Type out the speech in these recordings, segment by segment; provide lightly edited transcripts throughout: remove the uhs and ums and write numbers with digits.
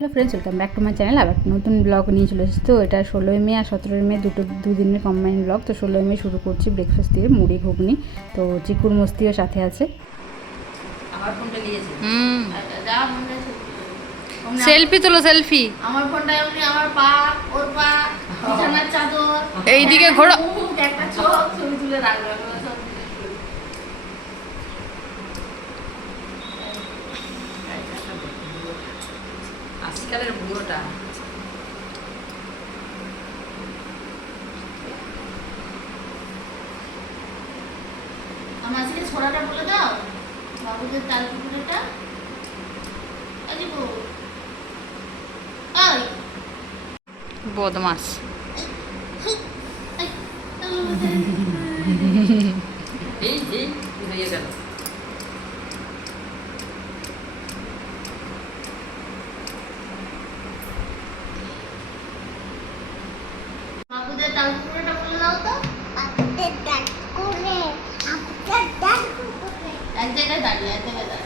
Hello friends, welcome back to my channel. আবার নতুন blog নিয়ে চলে এসেছি। তো এটা 16ই মে আর 17ই মে দুদিনের কম্বাইন্ড ব্লগ। তো 16ই মে শুরু করছি ব্রেকফাস্ট দিয়ে মুড়ি ঘুগনি। তো চিকুর মস্তিও সাথে আছে। আমার ফোনটা নিয়েছে সেলফি তোলো, সেলফি। আমার ফোনটা এমনি আমার পা, ওর পা, বিছানার চাদর, এইদিকে ঘোরো। একটা চোখ ছবি তুলে রাখবে। আজকালের বুড়োটা আমার আজকে ছোড়াটা বলে দাও, বাবুদের তাল কুকুরটা বদমাস। এই হয়ে গেল। বাবুদের তাল কুকুরটা বলে দাও তো। এক জায়গায় দাঁড়িয়ে, এক জায়গায় দাঁড়িয়ে।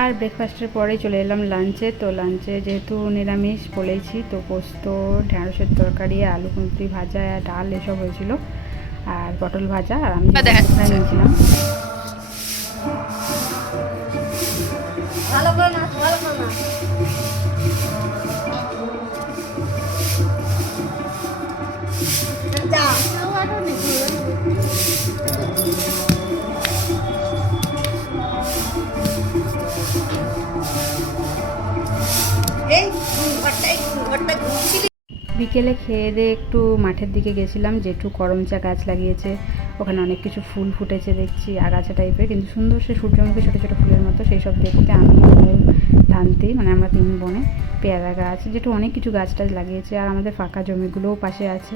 আর ব্রেকফাস্টের পরেই চলে এলাম লাঞ্চে। তো লাঞ্চে যেহেতু নিরামিষ বলেইছি, তো পোস্ত, ঢ্যাঁড়সের তরকারি, আলু কুঁদরি ভাজা, ডাল এসব হয়েছিল, আর পটল ভাজা। আর আমি নিয়েছিলাম। ভালো করে না, ভালো করে না। বিকেলে খেয়ে দিয়ে একটু মাঠের দিকে গেছিলাম, যেটু করমচা গাছ লাগিয়েছে, ওখানে অনেক কিছু ফুল ফুটেছে দেখছি, আগাছা টাইপের, কিন্তু সুন্দর সে সূর্যমুখী ছোটো ছোটো ফুলের মতো। সেই সব দেখতে আমি ধানতি, মানে আমরা 3 বোনে, পেয়ারা গাছ, যেটু অনেক কিছু গাছ টাছ লাগিয়েছে। আর আমাদের ফাঁকা জমিগুলোও পাশে আছে।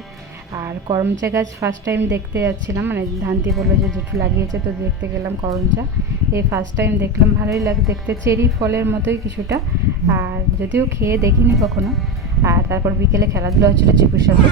আর করমচা গাছ ফার্স্ট টাইম দেখতে যাচ্ছিলাম, মানে ধানতি বললো যে যেটু লাগিয়েছে, তো দেখতে গেলাম করমচা। এই ফার্স্ট টাইম দেখলাম, ভালোই লাগে দেখতে, চেরি ফলের মতোই কিছুটা। আর যদিও খেয়ে দেখিনি কখনো। আর তারপর বিকেলে খেলাধুলা হচ্ছিল চিকুর সাথে।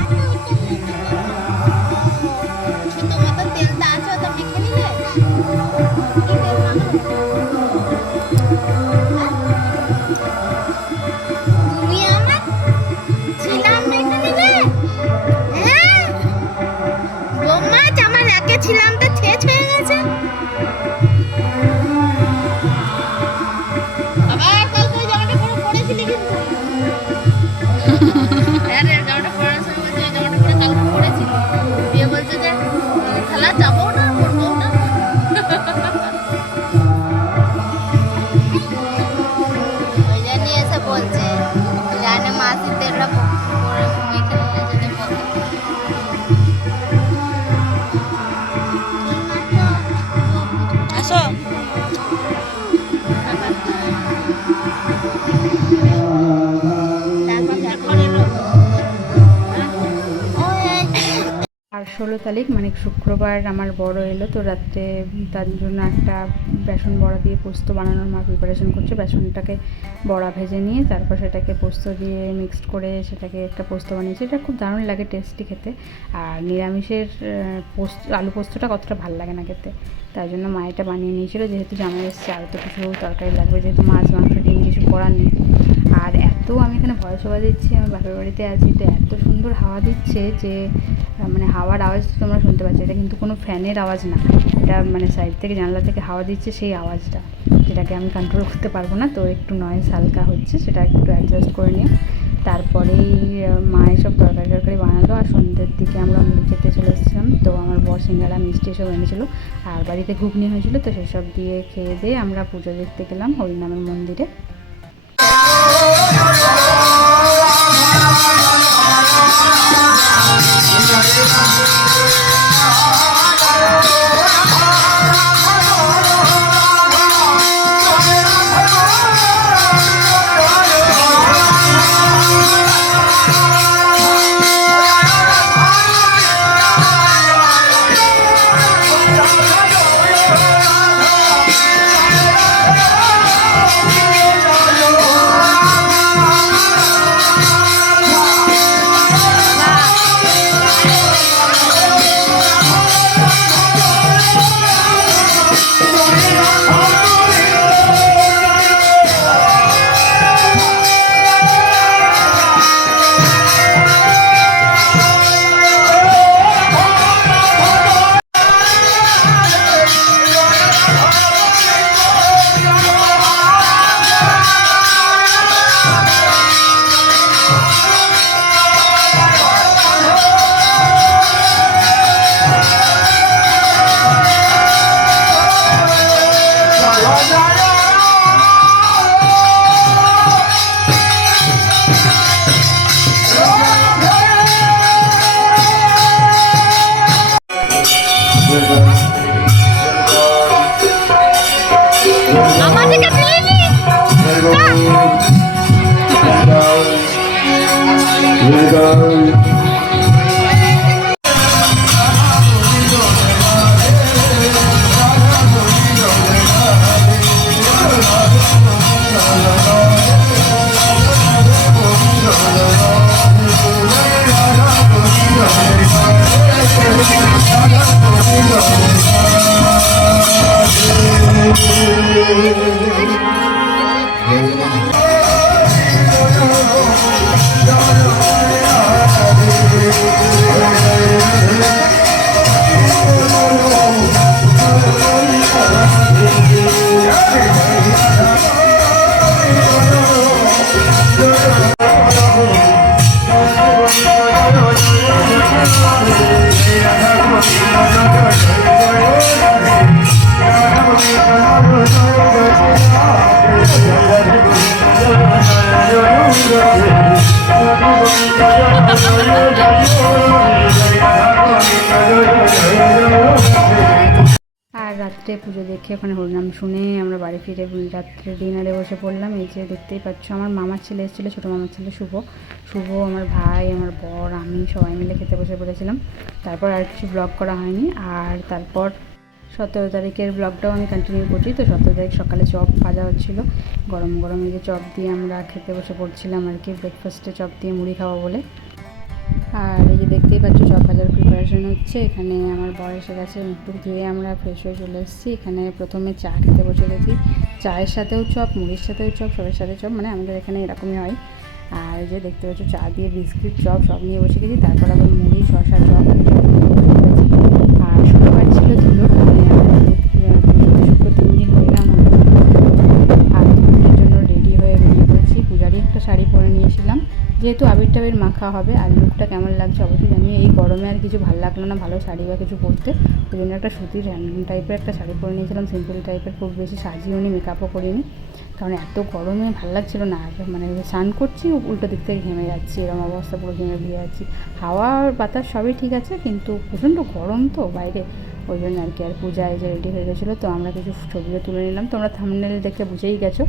ছিলাম তো ছেচ হয়ে গেছে। আবার কালকে জামাটা পরে পড়েছিলি কিন্তু। হ্যাঁ রে, জামাটা পরার সময় বলছে এই জামাটা পরে কালকে পড়েছিলি। দিয়ে বলছে যে খেলা যাবো না, করবো না। ওই জন্য এসে বলছে, জানে মাসিদেররা পরে এখানে যেতে বলতে। আসো। আর 16 তারিখ মানে শুক্রবার আমার বড় এলো, তো রাত্রে তার জন্য একটা বেসন বড়া দিয়ে পোস্ত বানানোর মা প্রিপারেশন করছে। বেসনটাকে বড়া ভেজে নিয়ে তারপর সেটাকে পোস্ত দিয়ে মিক্সড করে সেটাকে একটা পোস্ত বানিয়েছে। এটা খুব দারুণ লাগে, টেস্টি খেতে। আর নিরামিষের আলু পোস্তটা কতটা ভালো লাগে না খেতে, তাই জন্য মা এটা বানিয়ে নিয়েছিল। যেহেতু জামাই এসছে, আর তো কিছু তরকারি লাগবে, যেহেতু মাছ মাংস ডিম কিছু করার নেই। আর আমি এখানে ভয়েস ওভার দিচ্ছি, আমার বাপের বাড়িতে আছি, তো এত সুন্দর হাওয়া দিচ্ছে যে মানে হাওয়ার আওয়াজ তোমরা শুনতে পাচ্ছ। এটা কিন্তু কোনো ফ্যানের আওয়াজ না, এটা মানে সাইড থেকে জানলা থেকে হাওয়া দিচ্ছে সেই আওয়াজটা, যেটাকে আমি কন্ট্রোল করতে পারবো না। তো একটু নয়েজ হালকা হচ্ছে, সেটা একটু অ্যাডজাস্ট করে নিও। তারপরেই মা এসব তরকারি বানালো। আর সন্ধ্যের দিকে আমরা মুড়ি খেতে চলে এসেছিলাম। তো আমার বর সিঙ্গাড়া মিষ্টি এসব এনেছিলো, আর বাড়িতে ঘুগনি হয়েছিলো। তো সেসব দিয়ে খেয়ে দিয়ে আমরা পুজো দেখতে গেলাম হরিনামের মন্দিরে। আর রাত্রে পুজো দেখে ওখানে হরিনাম শুনে আমরা বাড়ি ফিরে রাত্রে ডিনারে বসে পড়লাম। এই যে দেখতেই পাচ্ছ আমার মামার ছেলে এসেছিলো, ছোটো মামার ছেলে শুভ, আমার ভাই, আমার বর, আমি সবাই মিলে খেতে বসে পড়েছিলাম। তারপর আর কিছু ব্লগ করা হয়নি। আর তারপর 17 তারিখের ব্লগটাও আমি কন্টিনিউ করছি। তো 17 তারিখ সকালে চপ ভাজা হচ্ছিলো, গরম গরম এই যে চপ দিয়ে আমরা খেতে বসে পড়ছিলাম আর কি, ব্রেকফাস্টে চপ দিয়ে মুড়ি খাওয়া বলে। আর এই যে দেখতেই পাচ্ছ চপ ভাজার প্রিপারেশন হচ্ছে। এখানে আমার বর এসে গেছে, মুখ ধুয়ে আমরা ফ্রেশ হয়ে চলে এসেছি। এখানে প্রথমে চা খেতে বসে গেছি, চায়ের সাথেও চপ, মুড়ির সাথেও চপ, সবের সাথে চপ, মানে আমাদের এখানে এরকমই হয়। আর এই যে দেখতে পাচ্ছ চা দিয়ে বিস্কিট, চপ সব নিয়ে বসে গেছি। তারপর আবার মুড়ি, শসা, চপ। আর শুক্রবার ছিল ধুলোর, মানে শুক্র 3 দিন হয়ে গেলাম। আর দুপুরের জন্য রেডি হয়ে বেরিয়ে পড়েছি। পূজারই একটা শাড়ি পরে নিয়েছিলাম, যেহেতু আবির টাবির মাখা হবে। আর লুকটা কেমন লাগছে অবশ্যই জানিয়ে। এই গরমে আর কিছু ভালো লাগলো না ভালো শাড়ি বা কিছু পরতে, ওই জন্য একটা সুতির হ্যান্ডলুম টাইপের একটা শাড়ি পরে নিয়েছিলাম, সিম্পল টাইপের, খুব বেশি সাজিও নি, মেকআপও করিনি, কারণ এত গরমে ভালো লাগছিলো না। মানে স্নান করছি, উল্টো দিক থেকে ঘেমে যাচ্ছি, এরকম অবস্থা, পুরো ঘেমে দিয়ে যাচ্ছি। হাওয়া বাতাস সবই ঠিক আছে, কিন্তু প্রচণ্ড গরম তো বাইরে, ওই জন্য আর কি। আর পূজায় যে রেডি হয়ে গেছিলো, তো আমরা কিছু ছবিও তুলে নিলাম, তোমরা থাম্বনেল দেখে বুঝেই গেছো।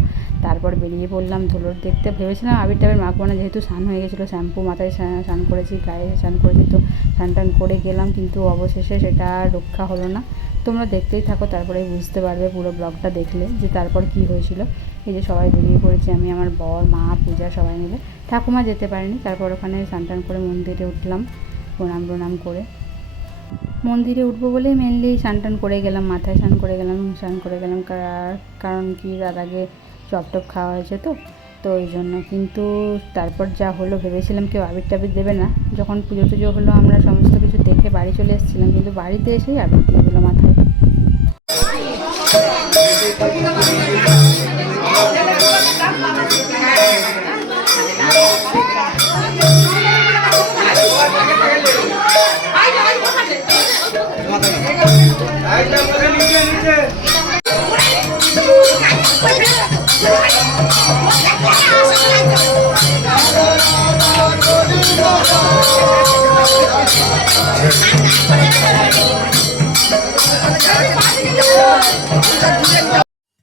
তারপর বেরিয়ে পড়লাম ধুলোর দেখতে। ভেবেছিলাম আবির টাবির মাখবো না, যেহেতু স্নান হয়ে গেছিলো, শ্যাম্পু মাথায় স্নান করেছি, গায়ে স্নান করেছি, তো স্নান টান করে গেলাম, কিন্তু অবশেষে সেটা রক্ষা হলো না। তোমরা দেখতেই থাকো, তারপরে বুঝতে পারবে পুরো ব্লগটা দেখলে যে তারপর কি হয়েছিল। এই যে সবাই বেরিয়ে পড়েছি, আমি, আমার বর, মা, পূজা সবাই মিলে। ঠাকুমা যেতে পারেনি। তারপর ওখানে স্নান টান করে মন্দিরে উঠলাম, প্রণাম করে মন্দিরে উঠবো বলেই মেনলি স্নান টান করে গেলাম, মাথায় স্নান করে গেলাম, কারণ কি তার আগে চপ টপ খাওয়া হয়েছে তো ওই জন্য। কিন্তু তারপর যা হলো, ভেবেছিলাম কেউ আবির টাবির দেবে না। যখন পুজো টুজো হলো, আমরা সমস্ত কিছু দেখে বাড়ি চলে এসেছিলাম, কিন্তু বাড়িতে এসেই আবির দিয়ে দিল মাথায়।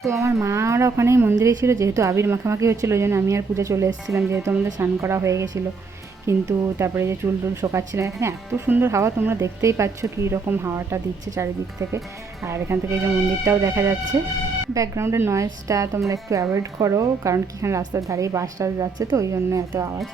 তো আমার মারা ওখানেই মন্দিরে ছিল, যেহেতু আবির মাখামাখি হচ্ছিলো, ওই জন্য আমি আর পূজা চলে এসেছিলাম, যেহেতু আমাদের স্নান করা হয়ে গেছিলো। কিন্তু তারপরে যে চুল টুল শোকাচ্ছিলাম, এখানে এত সুন্দর হাওয়া, তোমরা দেখতেই পাচ্ছ কী রকম হাওয়াটা দিচ্ছে চারিদিক থেকে। আর এখান থেকে এই যে মন্দিরটাও দেখা যাচ্ছে। ব্যাকগ্রাউন্ডের নয়েজটা তোমরা একটু অ্যাভয়েড করো, কারণ কি এখানে রাস্তার ধারেই বাস টাস যাচ্ছে, তো ওই জন্য এত আওয়াজ।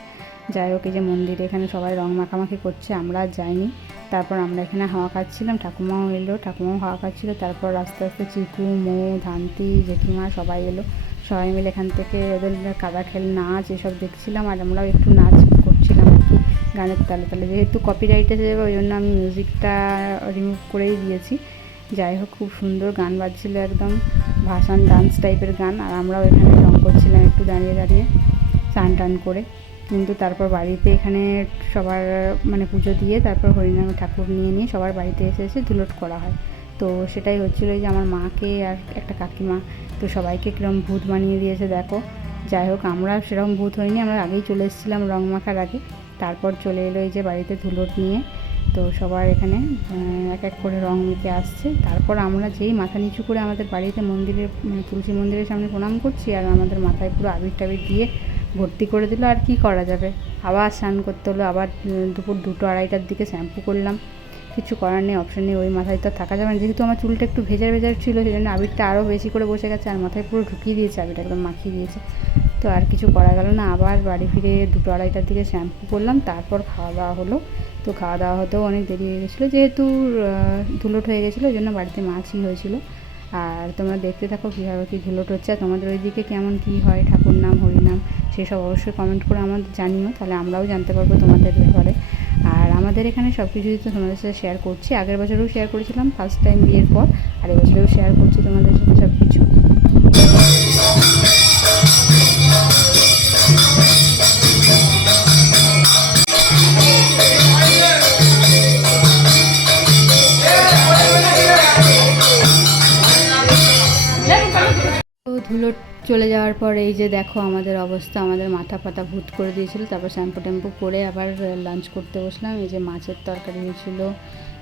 যাই হোক, এই যে মন্দিরে এখানে সবাই রং মাখামাখি করছে, আমরা আর যাইনি। তারপর আমরা এখানে হাওয়া খাচ্ছিলাম, ঠাকুমাও এলো, ঠাকুমাও হাওয়া খাচ্ছিলো। তারপর আস্তে আস্তে চিকু, মৌ, ধান্তি, জেঠিমা সবাই এলো, সবাই মিলে এখান থেকে ওদের কাদা খেল, নাচ এসব দেখছিলাম। আর আমরাও একটু নাচ করছিলাম আর কি, গানের তালে তালে। যেহেতু কপিরাইট এসে যাবে, ওই জন্য আমি মিউজিকটা রিমুভ করেই দিয়েছি। যাই হোক, খুব সুন্দর গান বাজছিলো, একদম ভাসান ডান্স টাইপের গান। আর আমরাও এখানে রং করছিলাম একটু দাঁড়িয়ে দাঁড়িয়ে, স্নান টান করে। কিন্তু তারপর বাড়িতে এখানে সবার মানে পুজো দিয়ে তারপর হরিনাম ঠাকুর নিয়ে সবার বাড়িতে এসে ধুলোট করা হয়। তো সেটাই হচ্ছিলো, যে আমার মাকে আর একটা কাকিমা, তো সবাইকে কীরকম ভূত বানিয়ে দিয়েছে দেখো। যাই হোক, আমরা সেরকম ভূত হয়নি, আমরা আগেই চলে এসেছিলাম রং মাখার আগে। তারপর চলে এলো এই যে বাড়িতে ধুলোট নিয়ে, তো সবার এখানে এক এক করে রং মেখে আসছে। তারপর আমরা যেই মাথা নিচু করে আমাদের বাড়িতে মন্দিরের তুলসী মন্দিরের সামনে প্রণাম করছি, আর আমাদের মাথায় পুরো আবির টাবির দিয়ে ভর্তি করে দিল। আর কি করা যাবে, আবার স্নান করতে হলো, আবার দুপুর 2-2:30টার দিকে শ্যাম্পু করলাম। কিছু করার নেই, অপশন নেই, ওই মাথায় তো থাকা যাবে না। যেহেতু আমার চুলটা একটু ভেজার ছিল, সেই জন্য আবিরটা আরও বেশি করে বসে গেছে আর মাথায় পুরো ঢুকিয়ে দিয়েছে, আবিরটা একদম মাখিয়ে দিয়েছে। তো আর কিছু করা গেল না, আবার বাড়ি ফিরে 2-2:30টার দিকে শ্যাম্পু করলাম, তারপর খাওয়া দাওয়া হলো। তো খাওয়া দাওয়া হতেও অনেক দেরি হয়ে গেছিলো, যেহেতু ধুলোট হয়ে গেছিলো, ওই জন্য বাড়িতে মাছই হয়েছিল। আর তোমরা দেখতে থাকো কীভাবে কী ধুলোট হচ্ছে, আর তোমাদের ওইদিকে কেমন কী হয় ঠাকুর নাম হরিনাম সেসব অবশ্যই কমেন্ট করে আমাদের জানিও, তাহলে আমরাও জানতে পারবো তোমাদের ব্যাপারে। আর আমাদের এখানে সব কিছুই তো তোমাদের সাথে শেয়ার করছি, আগের বছরেও শেয়ার করেছিলাম ফার্স্ট টাইম বিয়ের পর, আর এবছরেও শেয়ার করছি তোমাদের সাথে সব কিছু। তো ধুলো চলে যাওয়ার পর এই যে দেখো আমাদের অবস্থা, আমাদের মাথা পাতা ভূত করে দিয়েছিল। তারপর শ্যাম্পু ট্যাম্পু করে আবার লাঞ্চ করতে বসলাম। এই যে মাছের তরকারি হয়েছিল,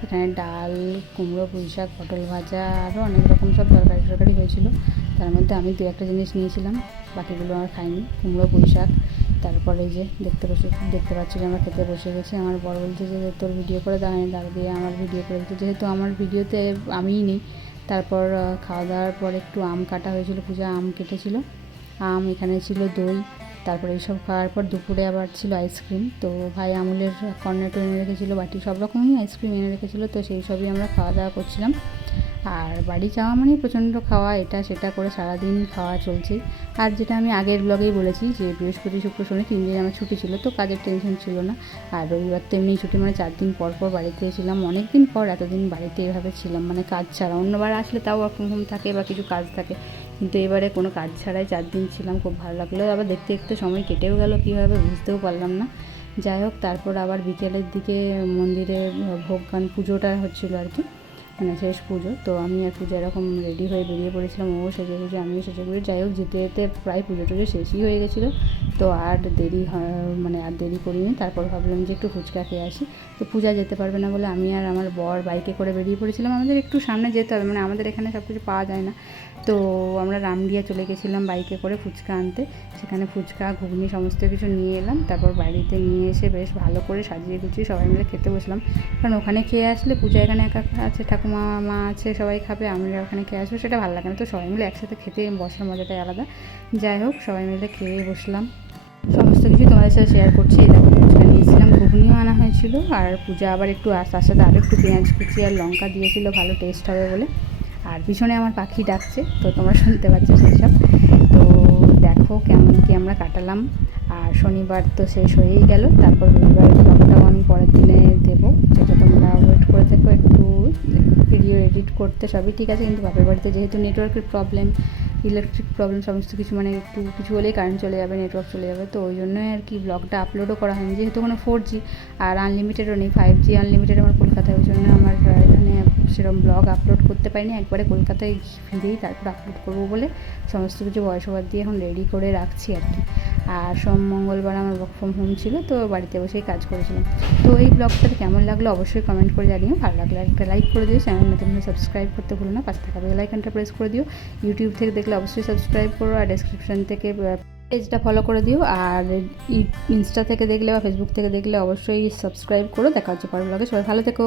এখানে ডাল, কুমড়ো, পুঁই শাক, পটল ভাজা, আরও অনেক রকম সব তরকারি হয়েছিল। তার মধ্যে আমি 2-1টা জিনিস নিয়েছিলাম, বাকিগুলো আমার খাইনি। কুমড়ো, পুঁই শাক, তারপরে এই যে দেখতে পাচ্ছি যে আমরা খেতে বসে গেছি। আমার বড় বলছে যে তোর ভিডিও করে দাঁড়ায় দিয়ে আমার ভিডিও করে দিতে, যেহেতু আমার ভিডিওতে আমিই নেই। তারপর খাওয়া দাওয়ার পর একটু আম কাটা হয়েছিল, পূজা আম কেটেছিল, আম, এখানে ছিল দই। তারপরে এইসব খাওয়ার পর দুপুরে আবার ছিল আইসক্রিম। তো ভাই আমুলের কর্নেটো এনে রেখেছিলো, বাটি সব রকমই আইসক্রিম এনে রেখেছিলো। তো সেই সবই আমরা খাওয়া দাওয়া করছিলাম। আর বাড়ি যাওয়া মানেই প্রচণ্ড খাওয়া, এটা সেটা করে সারাদিন খাওয়া চলছে। আর যেটা আমি আগের ব্লগেই বলেছি যে বৃহস্পতি, শুক্র, শনি 3 দিন আমার ছুটি ছিল, তো কাজের টেনশন ছিল না। আর রবিবার তো এমনি ছুটি, মানে 4 দিন পর বাড়িতে ছিলাম। অনেক দিন পর এতদিন বাড়িতে এভাবে ছিলাম, মানে কাজ ছাড়া। অন্যবার আসলে তাও ওয়ার্ক ফ্রম হোম থাকে বা কিছু কাজ থাকে, কিন্তু এবারে কোনো কাজ ছাড়াই 4 দিন ছিলাম। খুব ভালো লাগলো, আবার দেখতে দেখতে সময় কেটেও গেল কীভাবে বুঝতেও পারলাম না। যাই হোক, তারপর আবার বিকেলের দিকে মন্দিরে ভোগ গান পুজোটা হচ্ছিলো আর কি, মানে শেষ পুজো। তো আমি আর পূজা এরকম রেডি হয়ে বেরিয়ে পড়েছিলাম, ও সেজে গুজে, আমিও সেজে গুজে। যাই হোক, যেতে যেতে প্রায় পুজো টুজো শেষই হয়ে গেছিলো। তো আর দেরি করিনি। তারপর ভাবলাম যে একটু ফুচকা খেয়ে আসি। তো পূজা যেতে পারবে না বলে আমি আর আমার বর বাইকে করে বেরিয়ে পড়েছিলাম। আমাদের একটু সামনে যেতে হবে, মানে আমাদের এখানে সব কিছু পাওয়া যায় না। তো আমরা রামডিয়া চলে গেছিলাম বাইকে করে ফুচকা আনতে। সেখানে ফুচকা, ঘুগনি সমস্ত কিছু নিয়ে এলাম। তারপর বাড়িতে নিয়ে এসে বেশ ভালো করে সাজিয়ে গুছিয়ে সবাই মিলে খেতে বসলাম। কারণ ওখানে খেয়ে আসলে পূজা এখানে একা আছে, ঠাকুমা মা আছে, সবাই খাবে, আমরা ওখানে খেয়ে আসবো, সেটা ভালো লাগে না। তো সবাই মিলে একসাথে খেতে বসার মজাটাই আলাদা। যাই হোক, সবাই মিলে খেয়ে বসলাম, সমস্ত কিছু তোমাদের সাথে শেয়ার করছি। এই দেখো, ফুচকা নিয়েছিলাম, ঘুগনিও আনা হয়েছিল। আর পূজা আবার একটু তার সাথে আরও একটু পেঁয়াজ কুচি আর লঙ্কা দিয়েছিল, ভালো টেস্ট হবে বলে। আর পিছনে আমার পাখি ডাকছে, তো তোমরা শুনতে পাচ্ছ সেই সব। তো দেখো কেমন কি আমরা কাটালাম। আর শনিবার তো শেষ হয়েই গেল, তারপর রবিবারের ব্লগটাও আমি পরের দিনে দেবো, যেটা তোমরা ওয়েট করে থাকো। একটু ভিডিও এডিট করতে সবই ঠিক আছে, কিন্তু বাপের বাড়িতে যেহেতু নেটওয়ার্কের প্রবলেম, ইলেকট্রিক প্রবলেম, সমস্ত কিছু, মানে একটু কিছু হলেই কারেন্ট চলে যাবে, নেটওয়ার্ক চলে যাবে। তো ওই জন্যই আর কি ব্লগটা আপলোডও করা হয়নি, যেহেতু কোনো 4G আর আনলিমিটেডও নেই, 5G আনলিমিটেড আমার কলকাতায়। ওই জন্য আমার এখানে সেরকম ব্লগ আপলোড করতে পারিনি। একবারে কলকাতায় ফিরেই তারপর আপলোড করবো বলে সমস্ত কিছু ভয়েস ওভার দিয়ে এখন রেডি করে রাখছি আর কি। আর মঙ্গলবার আমার ওয়ার্ক ফ্রম হোম ছিল, তো বাড়িতে বসেই কাজ করেছিলাম। তো এই ব্লগটাতে কেমন লাগলো অবশ্যই কমেন্ট করে জানিও। ভালো লাগলে একটা লাইক করে দিও, চ্যানেল নতুন হলে সাবস্ক্রাইব করতে ভুলো না, পাশে থাকা বেল আইকনটা প্রেস করে দিও। ইউটিউব থেকে দেখলে অবশ্যই সাবস্ক্রাইব করো, আর ডেসক্রিপশন থেকে পেজটা ফলো করে দিও। আর ইনস্টা থেকে দেখলে বা ফেসবুক থেকে দেখলে অবশ্যই সাবস্ক্রাইব করো। দেখা হচ্ছে পরের ব্লগে, সবাই ভালো থেকো।